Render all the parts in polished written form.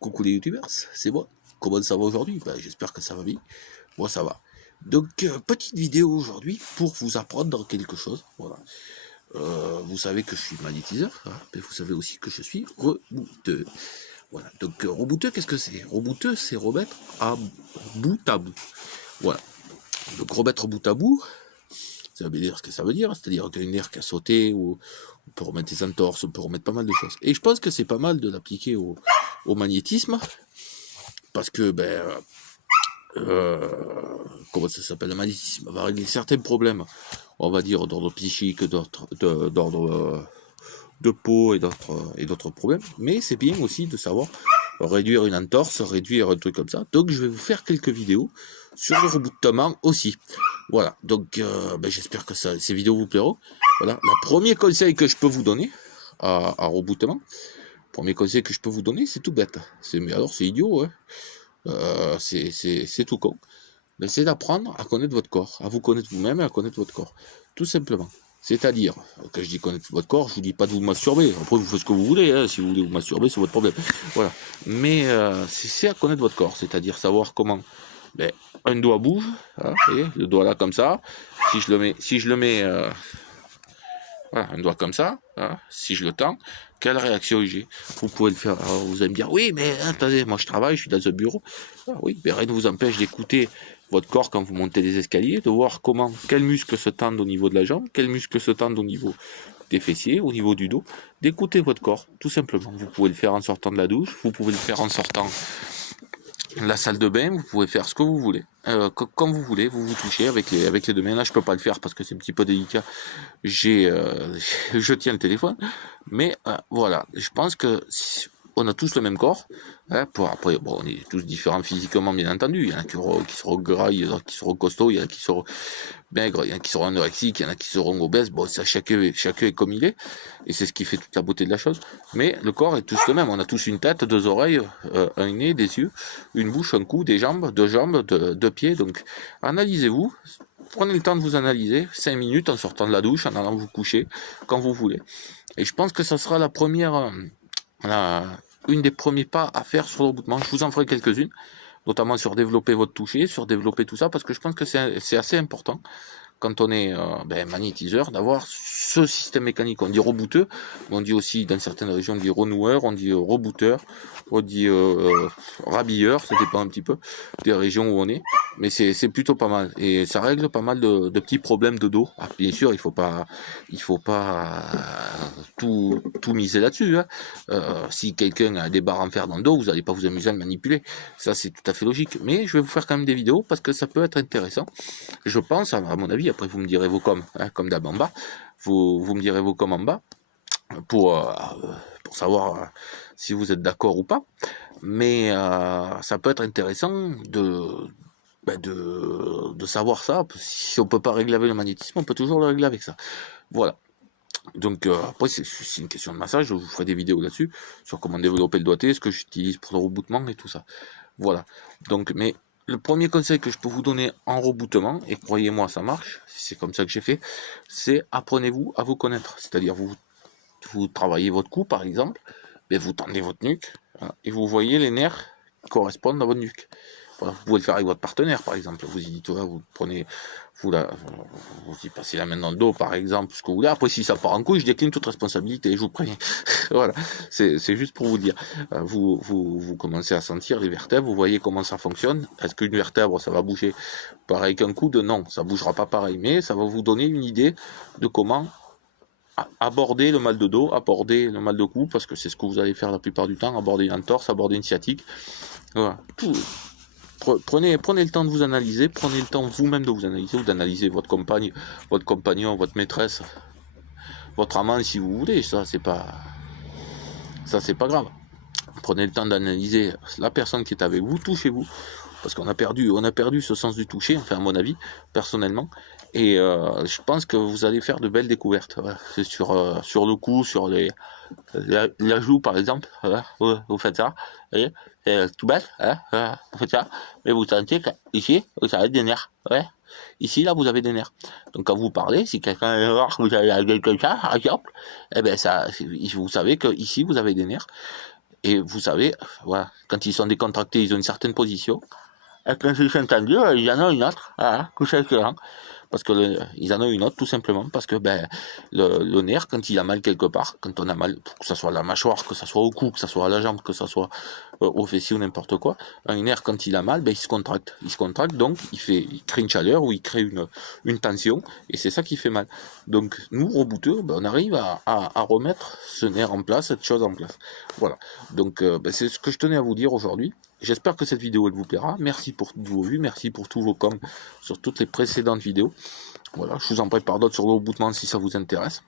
Coucou les youtubeurs, c'est moi. Comment ça va aujourd'hui? J'espère que ça va bien. Moi ça va. Donc petite vidéo aujourd'hui pour vous apprendre quelque chose. Voilà. Vous savez que je suis magnétiseur, hein, mais vous savez aussi que je suis rebooteux. Voilà. Donc rebooteux, qu'est-ce que c'est? Rebooteux, c'est remettre à bout à bout. Voilà. Donc remettre bout à bout, ça veut dire ce que ça veut dire, c'est-à-dire qu'une nerf qui a sauté, ou on peut remettre des entorses, on peut remettre pas mal de choses. Et je pense que c'est pas mal de l'appliquer au magnétisme, parce que comment ça s'appelle, le magnétisme va régler certains problèmes, on va dire d'ordre psychique, d'ordre de peau et d'autres problèmes, mais c'est bien aussi de savoir réduire une entorse, réduire un truc comme ça. Donc je vais vous faire quelques vidéos sur le rebootement aussi. Voilà, donc j'espère que ces vidéos vous plairont. Voilà, le premier conseil que je peux vous donner à rebootement, premier conseil que je peux vous donner, c'est tout bête. Mais alors c'est idiot, hein. C'est tout con. Mais c'est d'apprendre à connaître votre corps, à vous connaître vous-même et à connaître votre corps. Tout simplement. C'est-à-dire, quand je dis connaître votre corps, je vous dis pas de vous masturber. Après, vous faites ce que vous voulez. Hein. Si vous voulez vous masturber, c'est votre problème. Voilà. Mais c'est à connaître votre corps. C'est-à-dire savoir comment un doigt bouge. Hein, et le doigt là, comme ça. Si je le mets voilà, un doigt comme ça, hein, si je le tends, quelle réaction j'ai? Vous pouvez le faire. Alors vous allez me dire, oui, mais attendez, moi je travaille, je suis dans un bureau. Ah, oui, mais rien ne vous empêche d'écouter votre corps quand vous montez les escaliers, de voir quels muscles se tendent au niveau de la jambe, quels muscles se tendent au niveau des fessiers, au niveau du dos, d'écouter votre corps, tout simplement. Vous pouvez le faire en sortant de la douche, vous pouvez le faire en sortant la salle de bain, vous pouvez faire ce que vous voulez, comme vous voulez, vous vous touchez avec les deux mains. Là, je peux pas le faire parce que c'est un petit peu délicat. Je tiens le téléphone, mais voilà, je pense que on a tous le même corps. Hein, après, bon, on est tous différents physiquement, bien entendu. Il y en a qui seront gras, il y en a qui seront costauds, il y en a qui seront maigres, il y en a qui seront anorexiques, il y en a qui seront obèses. Bon, ça, chacun est comme il est, et c'est ce qui fait toute la beauté de la chose. Mais le corps est tous le même. On a tous une tête, deux oreilles, un nez, des yeux, une bouche, un cou, des jambes, deux pieds. Donc, analysez-vous. Prenez le temps de vous analyser, 5 minutes en sortant de la douche, en allant vous coucher, quand vous voulez. Et je pense que ça sera une des premiers pas à faire sur le rebootement. Je vous en ferai quelques-unes, notamment sur développer votre toucher, sur développer tout ça, parce que je pense que c'est assez important quand on est magnétiseur, d'avoir ce système mécanique. On dit rebooteux, mais on dit aussi, dans certaines régions, on dit renoueur, on dit rebooteur, on dit rabilleur, ça dépend un petit peu des régions où on est, mais c'est plutôt pas mal, et ça règle pas mal de petits problèmes de dos. Alors, bien sûr, il faut pas tout miser là-dessus, hein. Si quelqu'un a des barres en fer dans le dos, vous n'allez pas vous amuser à le manipuler, ça c'est tout à fait logique, mais je vais vous faire quand même des vidéos, parce que ça peut être intéressant, je pense, à mon avis. Après vous me direz vos coms, hein, comme d'hab en bas, vous me direz vos coms en bas, pour savoir si vous êtes d'accord ou pas, mais ça peut être intéressant de savoir ça. Si on peut pas régler avec le magnétisme, on peut toujours le régler avec ça. Voilà. Donc après c'est une question de massage, je vous ferai des vidéos là-dessus, sur comment développer le doigté, ce que j'utilise pour le rebootement et tout ça. Voilà. Donc, mais le premier conseil que je peux vous donner en rebootement, et croyez-moi ça marche, c'est comme ça que j'ai fait, c'est apprenez-vous à vous connaître. C'est-à-dire vous travaillez votre cou par exemple, mais vous tendez votre nuque, hein, et vous voyez les nerfs qui correspondent à votre nuque. Voilà, vous pouvez le faire avec votre partenaire par exemple, vous y dites, vous prenez, vous y passez la main dans le dos par exemple, ce que vous voulez. Après si ça part en couille, je décline toute responsabilité, je vous préviens. Voilà, c'est juste pour vous dire. Vous commencez à sentir les vertèbres, vous voyez comment ça fonctionne. Est-ce qu'une vertèbre ça va bouger pareil qu'un coude? Non, ça bougera pas pareil, mais ça va vous donner une idée de comment aborder le mal de dos, aborder le mal de cou, parce que c'est ce que vous allez faire la plupart du temps, aborder une entorse, aborder une sciatique. Voilà, tout. Prenez le temps de vous analyser, prenez le temps vous-même de vous analyser, ou d'analyser votre compagne, votre compagnon, votre maîtresse, votre amant si vous voulez. Ça c'est pas grave. Prenez le temps d'analyser la personne qui est avec vous, touchez-vous, parce qu'on a perdu ce sens du toucher, enfin à mon avis, personnellement, et je pense que vous allez faire de belles découvertes. Voilà. C'est sur le cou, sur la joue par exemple, voilà. Vous faites ça, vous voyez, c'est tout bête, hein, voilà. Vous faites ça, mais vous sentez qu'ici, vous avez des nerfs, ouais. Ici, là, vous avez des nerfs. Donc, quand vous parlez, si quelqu'un est rare, vous avez la gueule comme ça, par exemple, eh ben, vous savez que ici, vous avez des nerfs. Et vous savez, voilà, quand ils sont décontractés, ils ont une certaine position. Et quand ils sont tendus, il y en a une autre, voilà, que c'est éclairant. Parce que ils en ont une autre, tout simplement, parce que le nerf, quand il a mal quelque part, quand on a mal, que ce soit à la mâchoire, que ce soit au cou, que ce soit à la jambe, que ce soit au fessier ou n'importe quoi, un nerf, quand il a mal, il se contracte. Il se contracte, donc il crée une chaleur ou il crée une tension, et c'est ça qui fait mal. Donc, nous, rebooteurs, on arrive à remettre ce nerf en place, cette chose en place. Voilà. Donc, c'est ce que je tenais à vous dire aujourd'hui. J'espère que cette vidéo elle vous plaira. Merci pour toutes vos vues, merci pour tous vos coms sur toutes les précédentes vidéos. Voilà, je vous en prépare d'autres sur le rebootement si ça vous intéresse.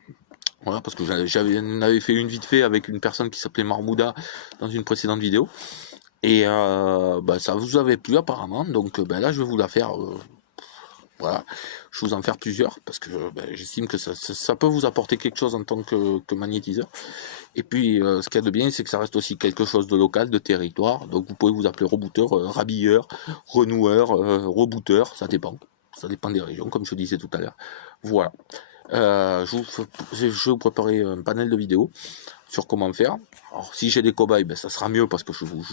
Voilà, parce que j'avais fait une vite fait avec une personne qui s'appelait Marmouda dans une précédente vidéo. Et ça vous avait plu apparemment, donc là je vais vous la faire. Voilà, je vais vous en faire plusieurs parce que j'estime que ça peut vous apporter quelque chose en tant que magnétiseur. Et puis, ce qu'il y a de bien, c'est que ça reste aussi quelque chose de local, de territoire. Donc, vous pouvez vous appeler rebooteur, rabilleur, renoueur, rebooteur, ça dépend. Ça dépend des régions, comme je disais tout à l'heure. Voilà. Je vais vous préparer un panel de vidéos sur comment faire. Alors, si j'ai des cobayes, ça sera mieux parce que je vous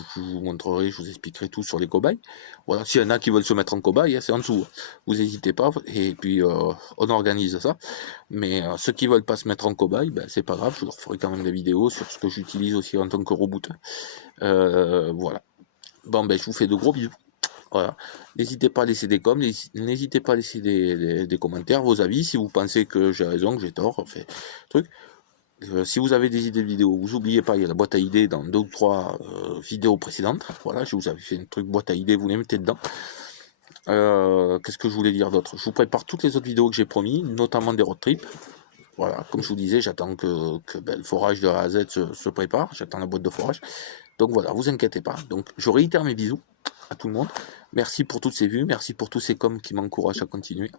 montrerai, je vous expliquerai tout sur les cobayes. Voilà, s'il y en a qui veulent se mettre en cobaye, c'est en dessous. Vous n'hésitez pas, et puis on organise ça. Mais ceux qui veulent pas se mettre en cobaye, c'est pas grave, je leur ferai quand même des vidéos sur ce que j'utilise aussi en tant que rebooteur. Voilà. Bon, je vous fais de gros bisous. Voilà. N'hésitez pas à laisser des coms, n'hésitez pas à laisser des commentaires, vos avis, si vous pensez que j'ai raison, que j'ai tort, fait truc. Si vous avez des idées de vidéos, vous n'oubliez pas, il y a la boîte à idées dans 2 ou 3 vidéos précédentes. Voilà, je vous avais fait un truc boîte à idées, vous les mettez dedans. Qu'est-ce que je voulais dire d'autre? Je vous prépare toutes les autres vidéos que j'ai promis, notamment des road trips. Voilà, comme je vous disais, j'attends que le forage de A à Z se prépare, j'attends la boîte de forage. Donc voilà, vous inquiétez pas. Donc je réitère mes bisous à tout le monde. Merci pour toutes ces vues, merci pour tous ces coms qui m'encouragent à continuer.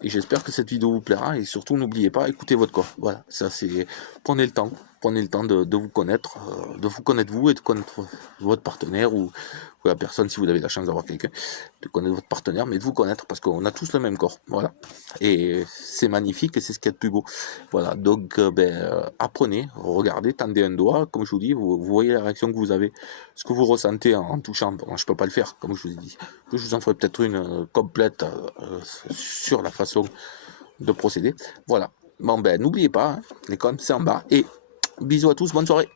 Et j'espère que cette vidéo vous plaira. Et surtout, n'oubliez pas, écoutez votre corps. Voilà, ça c'est. Prenez le temps de vous connaître, vous et de connaître votre partenaire ou la personne, si vous avez la chance d'avoir quelqu'un, de connaître votre partenaire, mais de vous connaître parce qu'on a tous le même corps. Voilà. Et c'est magnifique et c'est ce qu'il y a de plus beau. Voilà, donc apprenez, regardez, tendez un doigt, comme je vous dis, vous voyez la réaction que vous avez, ce que vous ressentez en touchant. Bon, je peux pas le faire, comme je vous ai dit. Je vous en ferai peut-être une complète sur la façon de procéder. Voilà. Bon, n'oubliez pas, les coms, c'est en bas. Et bisous à tous, bonne soirée.